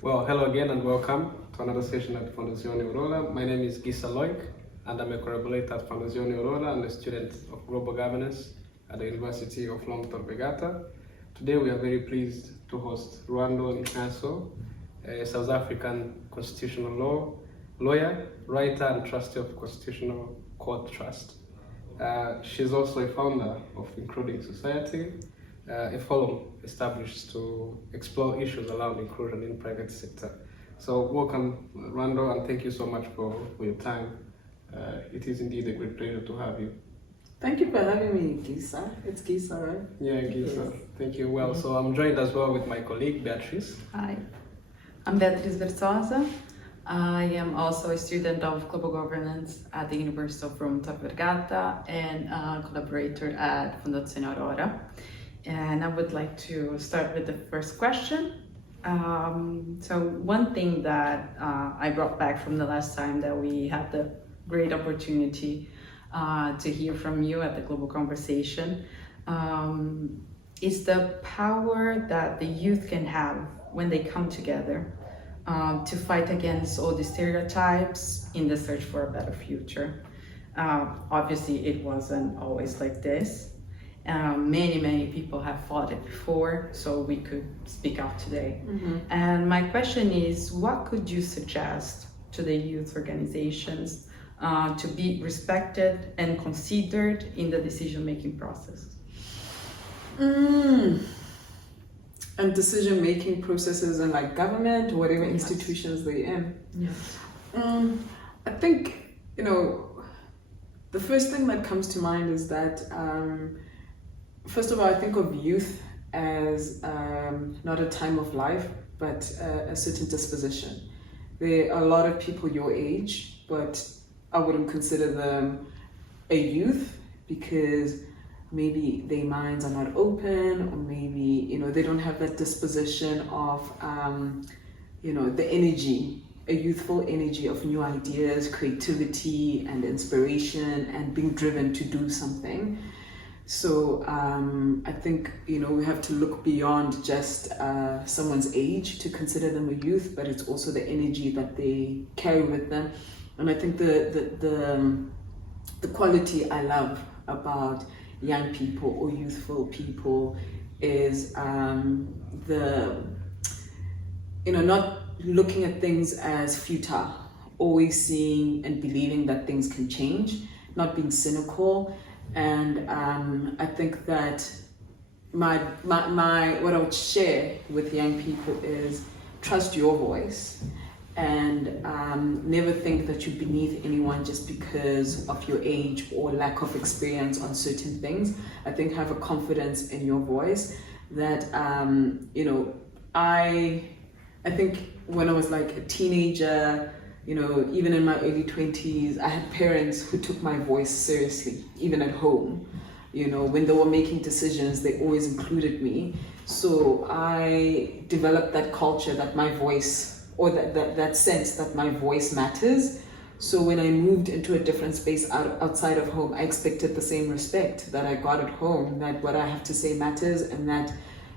Well, hello again and welcome to another session at Fondazione Aurora. My name is Gisa Roick and I'm a collaborator at Fondazione Aurora and a student of global governance at the University of Rome Tor Vergata. Today we are very pleased to host Lwando Xaso, a South African constitutional law lawyer, writer and trustee of Constitutional Court Trust. She's also a founder of Including Society, a forum established to explore issues around inclusion in private sector. So welcome, Lwando, and thank you so much for your time. It is indeed a great pleasure to have you. Thank you for having me, Gisa. It's Gisa, right? Yeah, Gisa. Yes. Thank you. Well, so I'm joined as well with my colleague, Beatriz. Hi, I'm Beatriz Verçosa. I am also a student of global governance at the University of Rome Tor Vergata and a collaborator at Fondazione Aurora. And I would like to start with the first question. So one thing that I brought back from the last time that we had the great opportunity to hear from you at the Global Conversation is the power that the youth can have when they come together to fight against all the stereotypes in the search for a better future. Obviously, it wasn't always like this. Many people have fought it before, so we could speak out today. And my question is, what could you suggest to the youth organizations to be respected and considered in the decision-making process? And decision-making processes in like government, whatever Yes. institutions they're in. Yes. I think, the first thing that comes to mind is that, first of all, I think of youth as not a time of life, but a certain disposition. There are a lot of people your age, but I wouldn't consider them a youth because maybe their minds are not open, or maybe they don't have that disposition of the energy, a youthful energy of new ideas, creativity and inspiration and being driven to do something. So I think we have to look beyond just someone's age to consider them a youth, but it's also the energy that they carry with them. And I think the quality I love about young people or youthful people is not looking at things as futile, always seeing and believing that things can change, not being cynical. And I think that my what I would share with young people is trust your voice and never think that you're beneath anyone just because of your age or lack of experience on certain things. I think have a confidence in your voice that I think when I was like a teenager, even in my early 20s, I had parents who took my voice seriously, even at home. When they were making decisions, they always included me. So I developed that culture that my voice, or that sense that my voice matters. So when I moved into a different space outside of home, I expected the same respect that I got at home, that what I have to say matters, and that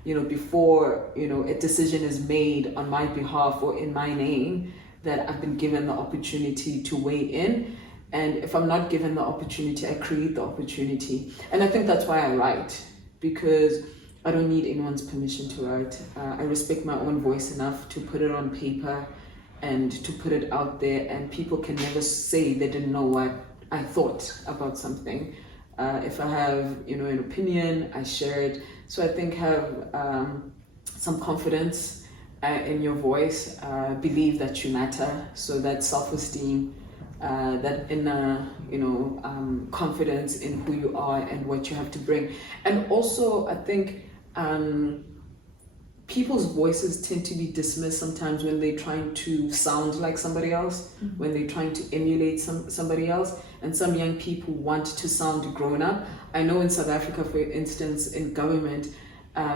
before a decision is made on my behalf or in my name, that I've been given the opportunity to weigh in. And if I'm not given the opportunity, I create the opportunity. And I think that's why I write, because I don't need anyone's permission to write. I respect my own voice enough to put it on paper and to put it out there, and people can never say they didn't know what I thought about something. If I have an opinion, I share it. So I think have some confidence in your voice, believe that you matter, so that self-esteem, that inner confidence in who you are and what you have to bring. And also I think people's voices tend to be dismissed sometimes when they're trying to sound like somebody else, when they're trying to emulate somebody else. And some young people want to sound grown up. I know in South Africa, for instance, in government,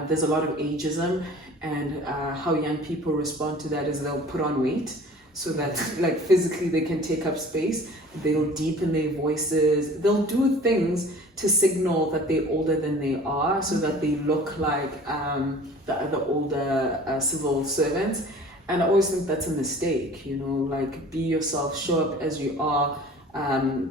there's a lot of ageism, and how young people respond to that is they'll put on weight so that like physically they can take up space. They'll deepen their voices. They'll do things to signal that they're older than they are, so that they look like the older civil servants. And I always think that's a mistake, you know, like be yourself, show up as you are.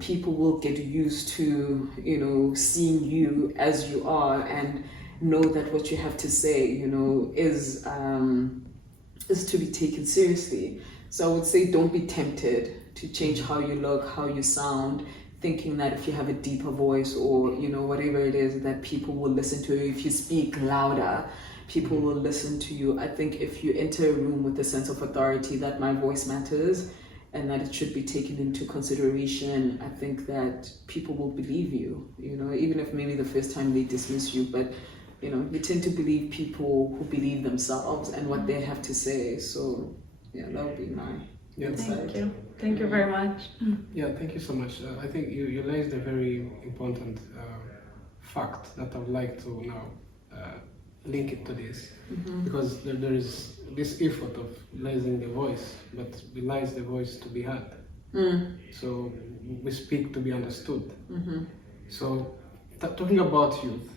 People will get used to, you know, seeing you as you are and know that what you have to say, you know, is to be taken seriously. So I would say don't be tempted to change how you look, how you sound, thinking that if you have a deeper voice or, you know, whatever it is, that people will listen to you. If you speak louder, people will listen to you. I think if you enter a room with a sense of authority that my voice matters and that it should be taken into consideration, I think that people will believe you, you know, even if maybe the first time they dismiss you, but you know, you tend to believe people who believe themselves and what they have to say. So yeah, that would be my insight. Thank you. Thank you very much. Yeah, thank you so much. I think you raised a very important fact that I would like to now link it to this, because there is this effort of raising the voice, but realize the voice to be heard. So we speak to be understood. So talking about youth,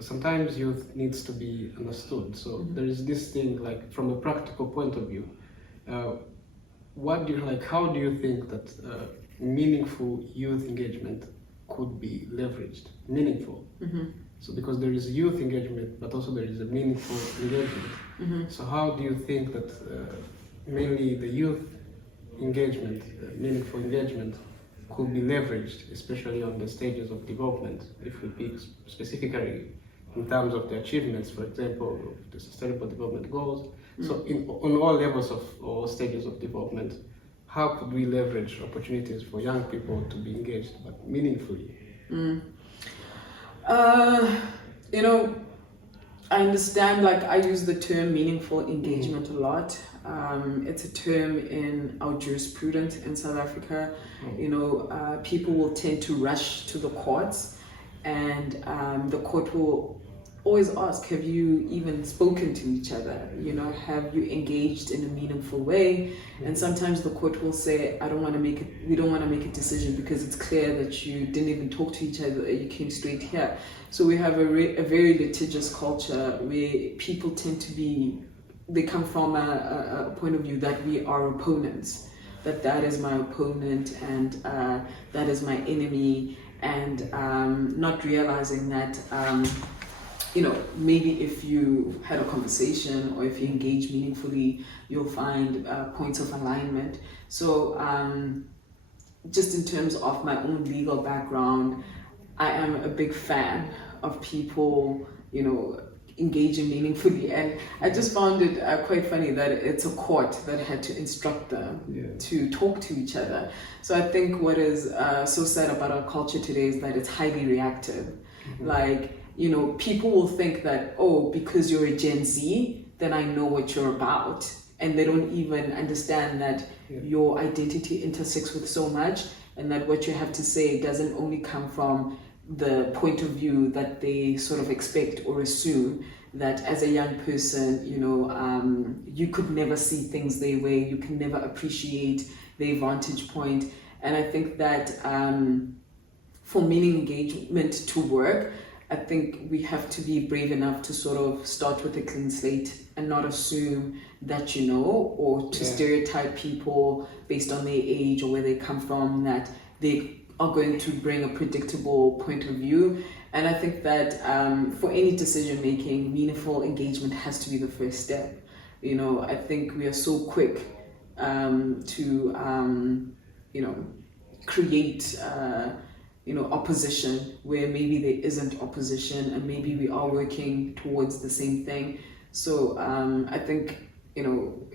sometimes youth needs to be understood. So there is this thing, like from a practical point of view, what do you like? How do you think that meaningful youth engagement could be leveraged? Meaningful. So because there is youth engagement, but also there is a meaningful engagement. So how do you think that mainly the youth engagement, meaningful engagement, could be leveraged, especially on the stages of development, if we pick specifically in terms of the achievements, for example, of the Sustainable Development Goals. So on all levels of or stages of development, how could we leverage opportunities for young people to be engaged, but meaningfully? You know, I understand, like I use the term meaningful engagement a lot. It's a term in our jurisprudence in South Africa. You know, people will tend to rush to the courts, and the court will always ask, have you even spoken to each other? You know, have you engaged in a meaningful way? And sometimes the court will say, we don't want to make a decision because it's clear that you didn't even talk to each other, you came straight here. So we have a very litigious culture where people tend to they come from a point of view that we are opponents, that is my opponent and that is my enemy, and not realizing that you know, maybe if you had a conversation or if you engage meaningfully, you'll find points of alignment. So just in terms of my own legal background, I am a big fan of people, you know, engaging meaningfully. And I just found it quite funny that it's a court that had to instruct them to talk to each other. So I think what is so sad about our culture today is that it's highly reactive. Like, you know, people will think that, oh, because you're a Gen Z, then I know what you're about. And they don't even understand that your identity intersects with so much, and that what you have to say doesn't only come from the point of view that they sort of expect or assume, that as a young person, you know, you could never see things their way, you can never appreciate their vantage point. And I think that for meaning engagement to work, I think we have to be brave enough to sort of start with a clean slate and not assume that you know, or to stereotype people based on their age or where they come from, that they are going to bring a predictable point of view. And I think that for any decision making, meaningful engagement has to be the first step. You know, I think we are so quick to, you know, create opposition where maybe there isn't opposition, and maybe we are working towards the same thing. So I think, you know,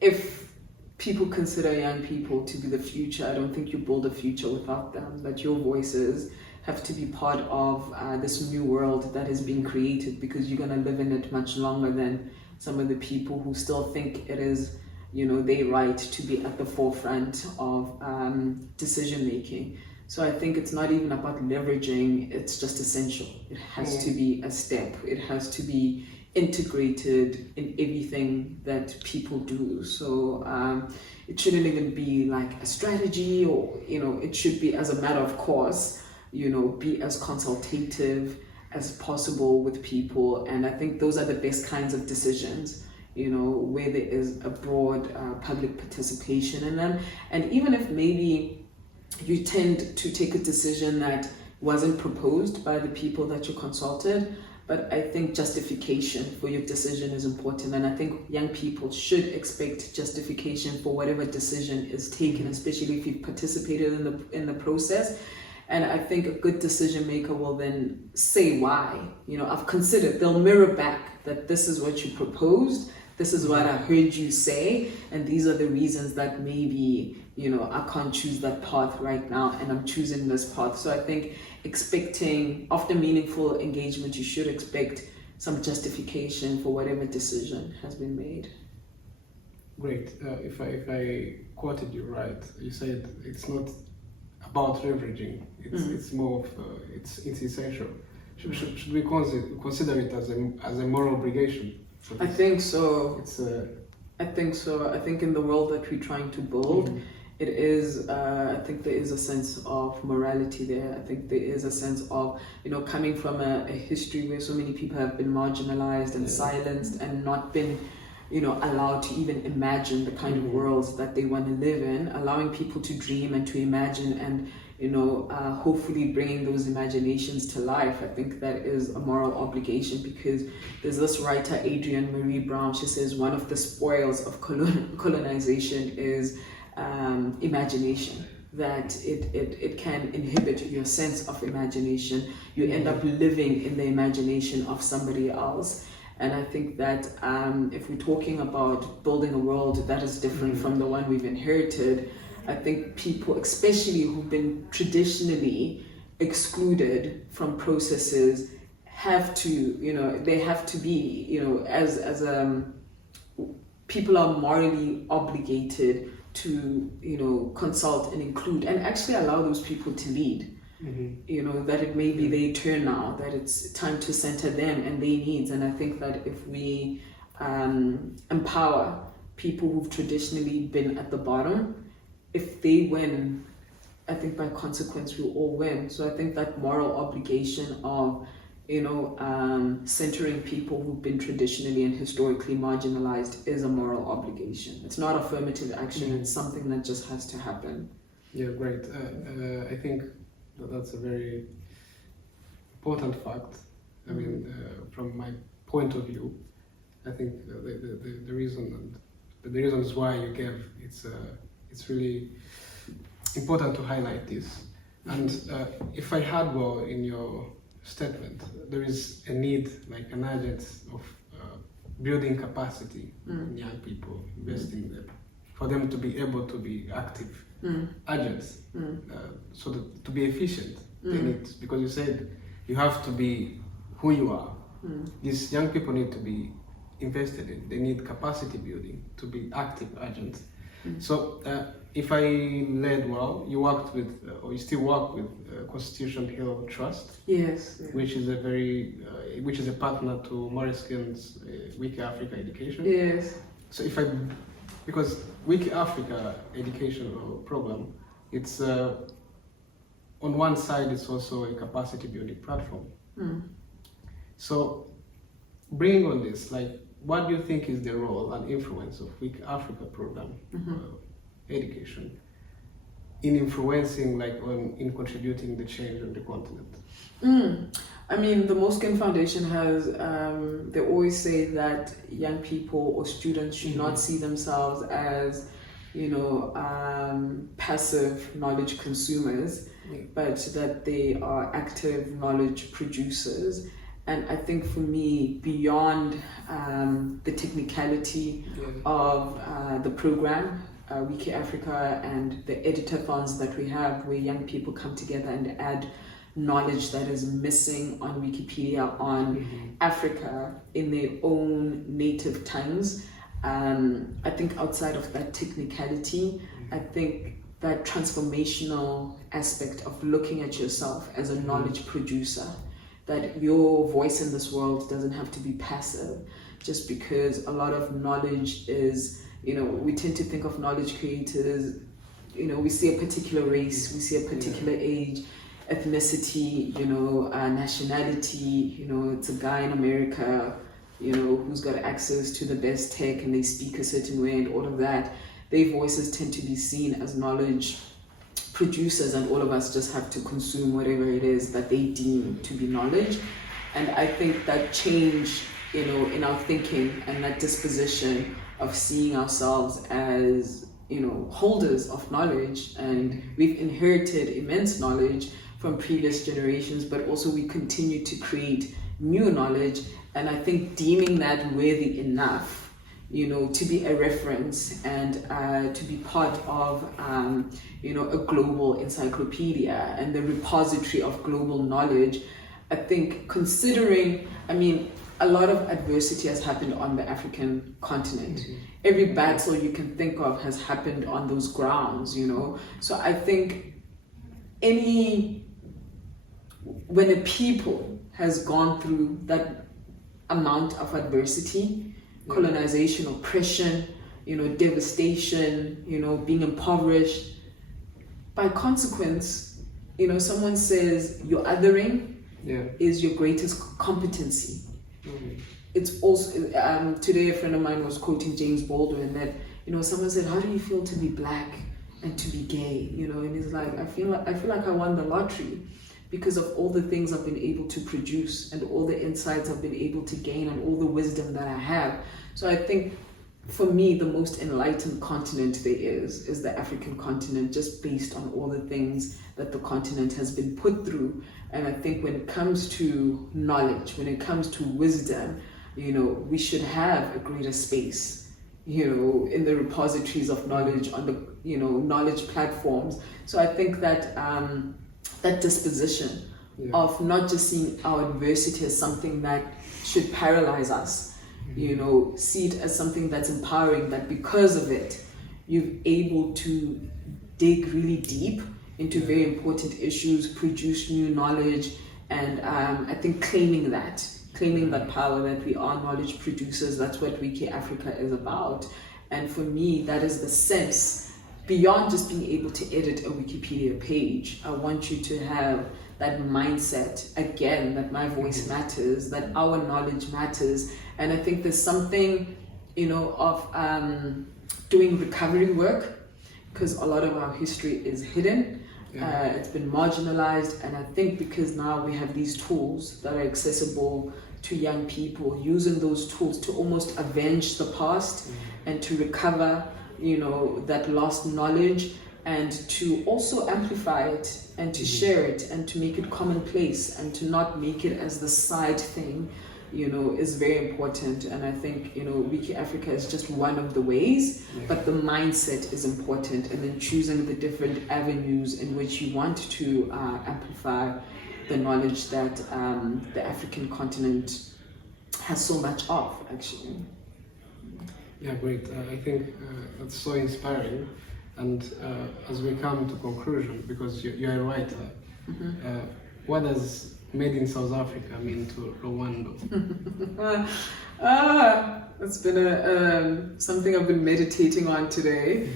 if people consider young people to be the future, I don't think you build a future without them, that your voices have to be part of this new world that is being created, because you're going to live in it much longer than some of the people who still think it is, you know, their right to be at the forefront of decision making. So I think it's not even about leveraging, it's just essential. It has to be a step. It has to be integrated in everything that people do. So it shouldn't even be like a strategy, or, you know, it should be as a matter of course, you know, be as consultative as possible with people. And I think those are the best kinds of decisions, where there is a broad public participation in them. And even if maybe you tend to take a decision that wasn't proposed by the people that you consulted, but I think justification for your decision is important, and I think young people should expect justification for whatever decision is taken, especially if you've participated in the process. And I think a good decision maker will then say why. I've considered, they'll mirror back that this is what you proposed, this is what I heard you say, and these are the reasons that maybe, I can't choose that path right now and I'm choosing this path. So I think expecting, after meaningful engagement, you should expect some justification for whatever decision has been made. Great. If I quoted you right, you said it's not about leveraging. It's more of it's essential. Should we consider it as a moral obligation? I think so. I think so. I think in the world that we're trying to build, it is. I think there is a sense of morality there. I think there is a sense of coming from a history where so many people have been marginalized and silenced and not been allowed to even imagine the kind of worlds that they want to live in, allowing people to dream and to imagine and, hopefully bringing those imaginations to life. I think that is a moral obligation, because there's this writer, Adrienne Marie Brown, she says one of the spoils of colonization is imagination, that it can inhibit your sense of imagination. You end up living in the imagination of somebody else. And I think that if we're talking about building a world that is different from the one we've inherited, I think people, especially who've been traditionally excluded from processes, have to, they have to be, as people are morally obligated to, consult and include and actually allow those people to lead. That it may be their turn now, that it's time to center them and their needs. And I think that if we empower people who've traditionally been at the bottom, if they win, I think by consequence we'll all win. So I think that moral obligation of, centering people who've been traditionally and historically marginalized is a moral obligation. It's not affirmative action, it's something that just has to happen. Yeah, great. I think that's a very important fact. I mean, from my point of view, I think the reasons why you gave, it's really important to highlight this. And if I heard well in your statement, there is a need, like an urgent of building capacity in young people, investing them, for them to be able to be active agents, so that to be efficient. They need, because you said you have to be who you are. These young people need to be invested in. They need capacity building to be active agents. So if I led well, you worked with, or you still work with Constitution Hill Trust. Yes. Which is a partner to Moleskine's WikiAfrica Education. Yes. So because WikiAfrica Education Program, it's on one side it's also a capacity building platform. So bringing on this, like, what do you think is the role and influence of WikiAfrica Program education in influencing, in contributing the change on the continent? I mean, the Moleskine Foundation has, they always say that young people or students should not see themselves as, passive knowledge consumers, but that they are active knowledge producers. And I think for me, beyond the technicality of the program, WikiAfrica and the editathons that we have, where young people come together and add knowledge that is missing on Wikipedia on Africa in their own native tongues. I think outside of that technicality, I think that transformational aspect of looking at yourself as a knowledge producer, that your voice in this world doesn't have to be passive, just because a lot of knowledge is, we tend to think of knowledge creators, we see a particular race, we see a particular age, ethnicity, nationality, it's a guy in America, who's got access to the best tech and they speak a certain way and all of that, their voices tend to be seen as knowledge producers, and all of us just have to consume whatever it is that they deem to be knowledge. And I think that change, in our thinking and that disposition of seeing ourselves as, holders of knowledge, and we've inherited immense knowledge from previous generations, but also we continue to create new knowledge. And I think deeming that worthy enough, to be a reference and to be part of, a global encyclopedia and the repository of global knowledge. I think considering, a lot of adversity has happened on the African continent. Every battle you can think of has happened on those grounds, So I think when a people has gone through that amount of adversity, colonization, oppression, devastation, being impoverished, by consequence, someone says your othering is your greatest competency. It's also, today a friend of mine was quoting James Baldwin that, someone said, how do you feel to be black and to be gay? And he's like, I feel like I won the lottery because of all the things I've been able to produce and all the insights I've been able to gain and all the wisdom that I have. So I think for me, the most enlightened continent there is the African continent, just based on all the things that the continent has been put through. And I think when it comes to knowledge, when it comes to wisdom, we should have a greater space, in the repositories of knowledge, on the, knowledge platforms. So I think that that disposition of not just seeing our adversity as something that should paralyze us, see it as something that's empowering, that because of it, you're able to dig really deep into very important issues, produce new knowledge, and I think claiming that power that we are knowledge producers, that's what WikiAfrica is about. And for me, that is the sense, beyond just being able to edit a Wikipedia page. I want you to have that mindset, again, that my voice matters, that our knowledge matters. And I think there's something, of doing recovery work, because a lot of our history is hidden. It's been marginalized, and I think because now we have these tools that are accessible to young people, using those tools to almost avenge the past and to recover, that lost knowledge, and to also amplify it and to share it and to make it commonplace and to not make it as the side thing, is very important. And I think, WikiAfrica is just one of the ways, but the mindset is important, and then choosing the different avenues in which you want to amplify the knowledge that the African continent has so much of, actually. Yeah, great. I think that's so inspiring. And as we come to conclusion, because you're a writer, what does made in South Africa mean to Lwando? It's been something I've been meditating on today,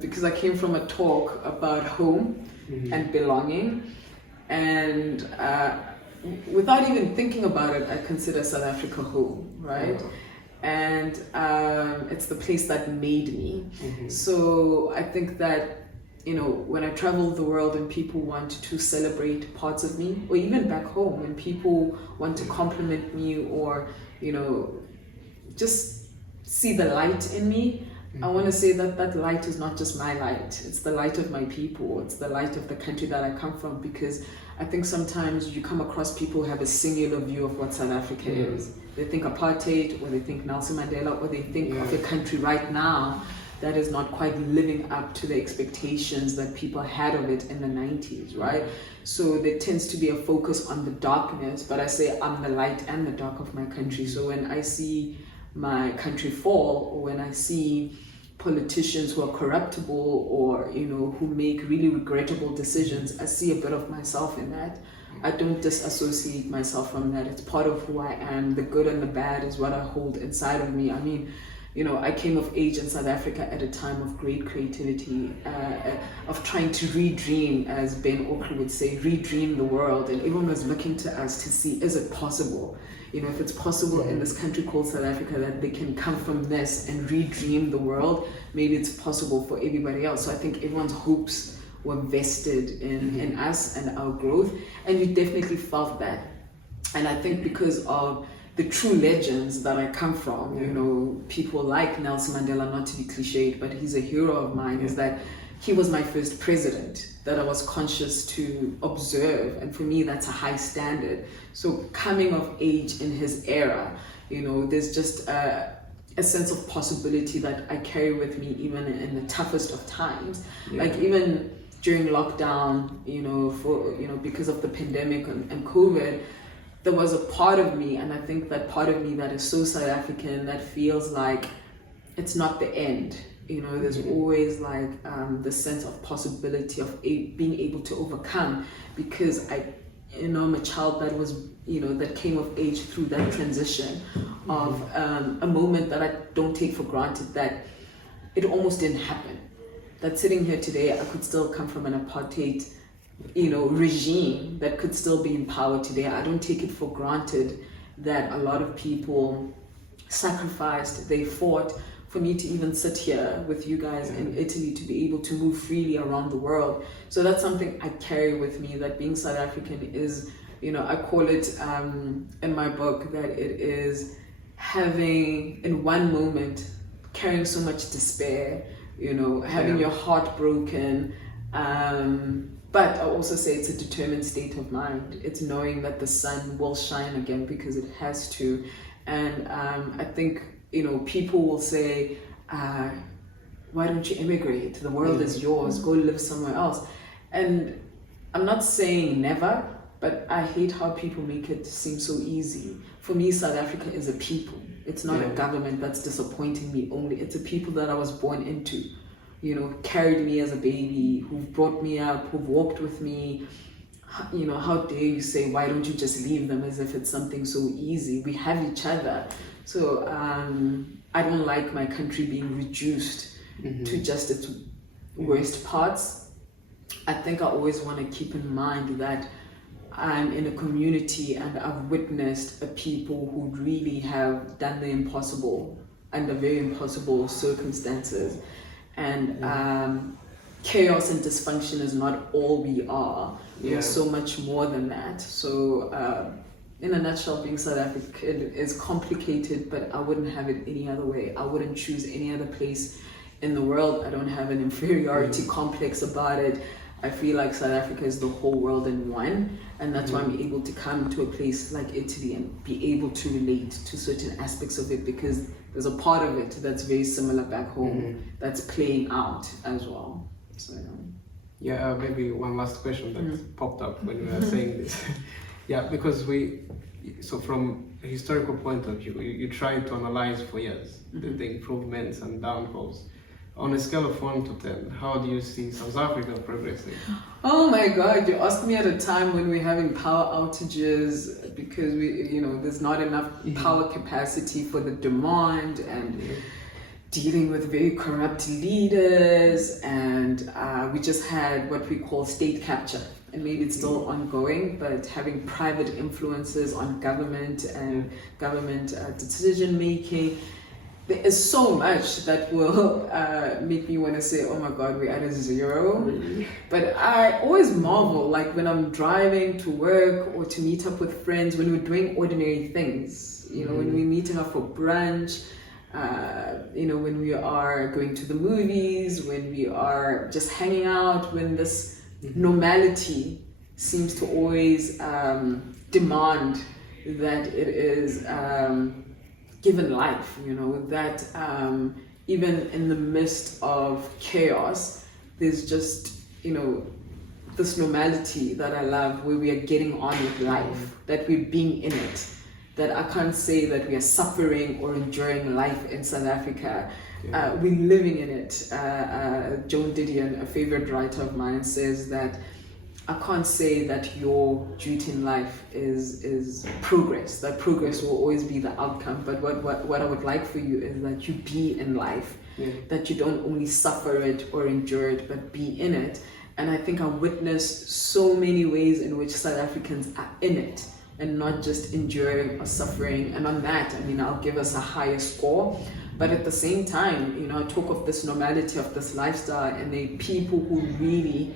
because I came from a talk about home and belonging, and without even thinking about it, I consider South Africa home, right? And it's the place that made me. So I think that, when I travel the world and people want to celebrate parts of me, or even back home, when people want to compliment me or, just see the light in me, I want to say that that light is not just my light, it's the light of my people, it's the light of the country that I come from, because I think sometimes you come across people who have a singular view of what South Africa is. They think apartheid, or they think Nelson Mandela, or they think of a country right now that is not quite living up to the expectations that people had of it in the 90s, right? So there tends to be a focus on the darkness, but I say I'm the light and the dark of my country. So when I see my country fall, or when I see politicians who are corruptible, or who make really regrettable decisions, I see a bit of myself in that. I don't disassociate myself from that. It's part of who I am. The good and the bad is what I hold inside of me. I mean, I came of age in South Africa at a time of great creativity, of trying to redream, as Ben Okri would say, redream the world. And everyone was looking to us to see, is it possible? If it's possible in this country called South Africa that they can come from this and redream the world, maybe it's possible for everybody else. So I think everyone's hopes were vested in us and our growth. And we definitely felt that. And I think because of the true legends that I come from, people like Nelson Mandela, not to be cliched, but he's a hero of mine, is that he was my first president that I was conscious to observe. And for me, that's a high standard. So coming of age in his era, there's just a sense of possibility that I carry with me even in the toughest of times. Like even during lockdown, because of the pandemic and COVID, there was a part of me, and I think that part of me that is so South African, that feels like it's not the end. There's always like the sense of possibility of being able to overcome, because I'm a child that was, that came of age through that transition of a moment that I don't take for granted, that it almost didn't happen. That sitting here today, I could still come from an apartheid regime that could still be in power today. I don't take it for granted that a lot of people sacrificed, they fought for me to even sit here with you guys in Italy, to be able to move freely around the world. So that's something I carry with me, that being South African is, I call it in my book that it is having in one moment, carrying so much despair, having your heart broken, but I also say it's a determined state of mind. It's knowing that the sun will shine again because it has to. And I think, people will say, why don't you immigrate? The world is yours, go live somewhere else. And I'm not saying never, but I hate how people make it seem so easy. For me, South Africa is a people. It's not a government that's disappointing me only. It's a people that I was born into. Carried me as a baby, who've brought me up, who've walked with me. How dare you say, why don't you just leave them, as if it's something so easy? We have each other. So I don't like my country being reduced to just its worst parts. I think I always want to keep in mind that I'm in a community and I've witnessed a people who really have done the impossible under very impossible circumstances. And chaos and dysfunction is not all we are. We're so much more than that. So in a nutshell, being South African is complicated, but I wouldn't have it any other way. I wouldn't choose any other place in the world. I don't have an inferiority complex about it. I feel like South Africa is the whole world in one, and that's why I'm able to come to a place like Italy and be able to relate to certain aspects of it, because there's a part of it that's very similar back home that's playing out as well. So maybe one last question that popped up when we were saying this. Because so from a historical point of view, you try to analyze for years the improvements and downfalls. On a scale of 1 to 10, how do you see South Africa progressing? Oh my God, you asked me at a time when we're having power outages because there's not enough power capacity for the demand, and dealing with very corrupt leaders, and we just had what we call state capture, and maybe it's still ongoing, but having private influences on government and government decision making. There is so much that will make me want to say, oh my God, we're at a zero. Really? But I always marvel, like when I'm driving to work or to meet up with friends, when we're doing ordinary things, when we're meeting up for brunch, when we are going to the movies, when we are just hanging out, when this normality seems to always demand that it is given life, that even in the midst of chaos, there's just, this normality that I love, where we are getting on with life, that we're being in it, that I can't say that we are suffering or enjoying life in South Africa. We're living in it. Joan Didion, a favorite writer of mine, says that I can't say that your duty in life is progress. That progress will always be the outcome. But what I would like for you is that you be in life, that you don't only suffer it or endure it, but be in it. And I think I witnessed so many ways in which South Africans are in it and not just enduring or suffering. And on that, I mean, I'll give us a higher score. But at the same time, you know, I talk of this normality of this lifestyle, and the people who really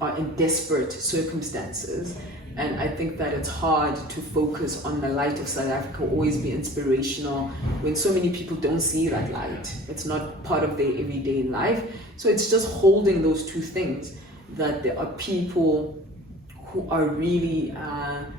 are in desperate circumstances. And I think that it's hard to focus on the light of South Africa, always be inspirational when so many people don't see that light. It's not part of their everyday life. So it's just holding those two things, that there are people who are really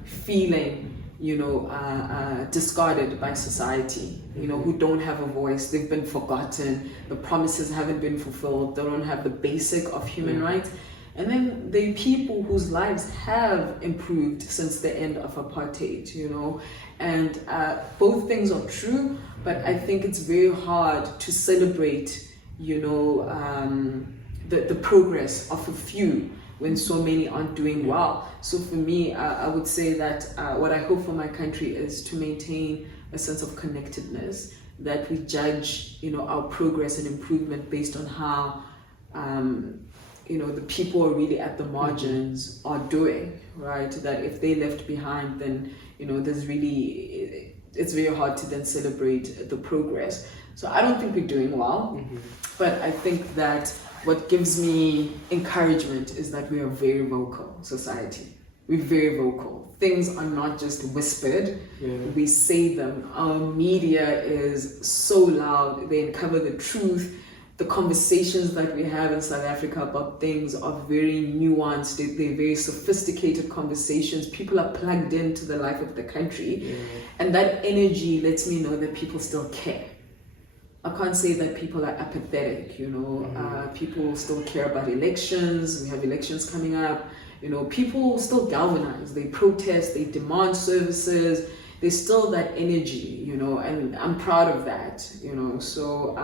feeling, you know, discarded by society, you know, who don't have a voice. They've been forgotten. The promises haven't been fulfilled. They don't have the basic of human rights. And then the people whose lives have improved since the end of apartheid, you know, and both things are true, but I think it's very hard to celebrate, you know, the progress of a few when so many aren't doing well. So for me, I would say that what I hope for my country is to maintain a sense of connectedness, that we judge, you know, our progress and improvement based on how you know, the people are really at the margins are doing, right? That if they left behind, then, you know, there's really, it's very hard to then celebrate the progress. So I don't think we're doing well, but I think that what gives me encouragement is that we are a very vocal society. We're very vocal. Things are not just whispered, we say them. Our media is so loud, they uncover the truth. The conversations that we have in South Africa about things are very nuanced. They're very sophisticated conversations. People are plugged into the life of the country. And that energy lets me know that people still care. I can't say that people are apathetic, you know. People still care about elections. We have elections coming up. You know, people still galvanize. They protest, they demand services. There's still that energy, you know, and I'm proud of that, you know. So,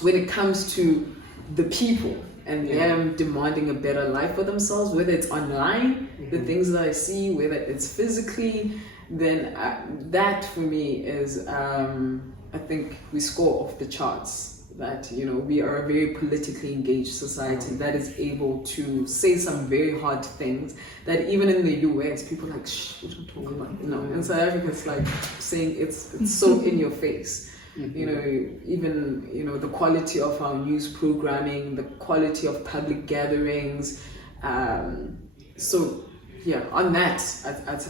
when it comes to the people and them demanding a better life for themselves, whether it's online, the things that I see, whether it's physically, then that for me is, I think we score off the charts. That, you know, we are a very politically engaged society that is able to say some very hard things that even in the US, people are like, shh, we don't talk about it. No, in South Africa, it's like saying it's so in your face. You know, even, you know, the quality of our news programming, the quality of public gatherings. So, yeah, on that,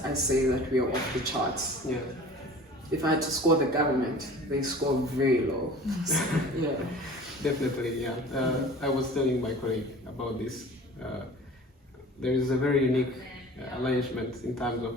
I say that we are off the charts. Yeah. If I had to score the government, they score very low. Yeah. Definitely, yeah. I was telling my colleague about this. There is a very unique arrangement in terms of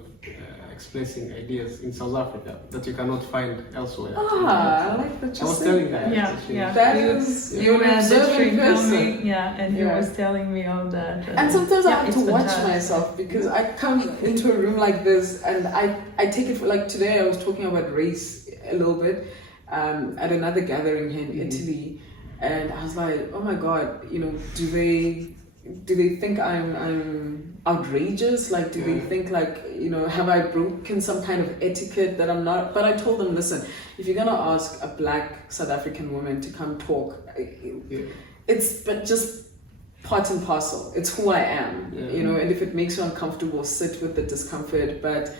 expressing ideas in South Africa that you cannot find elsewhere. I like that you I was telling her. Yeah. That is, you're an observant person. And he was telling me all that. And sometimes I have to watch myself, because I come into a room like this and I take it for, like today I was talking about race a little bit at another gathering here in Italy, and I was like, oh my God, you know, do they think I'm outrageous? Like, do they think, like, you know, have I broken some kind of etiquette that I'm not? But I told them, listen, if you're gonna ask a black South African woman to come talk, it's but just part and parcel. It's who I am, you know, and if it makes you uncomfortable, sit with the discomfort. But,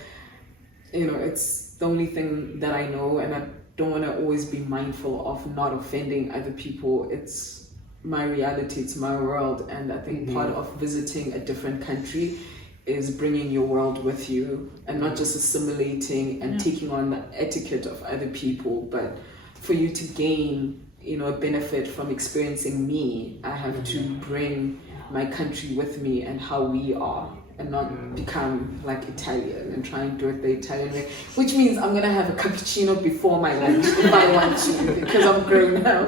you know, it's the only thing that I know, and I don't want to always be mindful of not offending other people. It's my reality, it's my world, and I think part of visiting a different country is bringing your world with you and not just assimilating and taking on the etiquette of other people, but for you to gain, you know, a benefit from experiencing me, I have to bring my country with me and how we are, and not become like Italian and try and do it the Italian way, which means I'm gonna have a cappuccino before my lunch if I want to, because I'm grown now.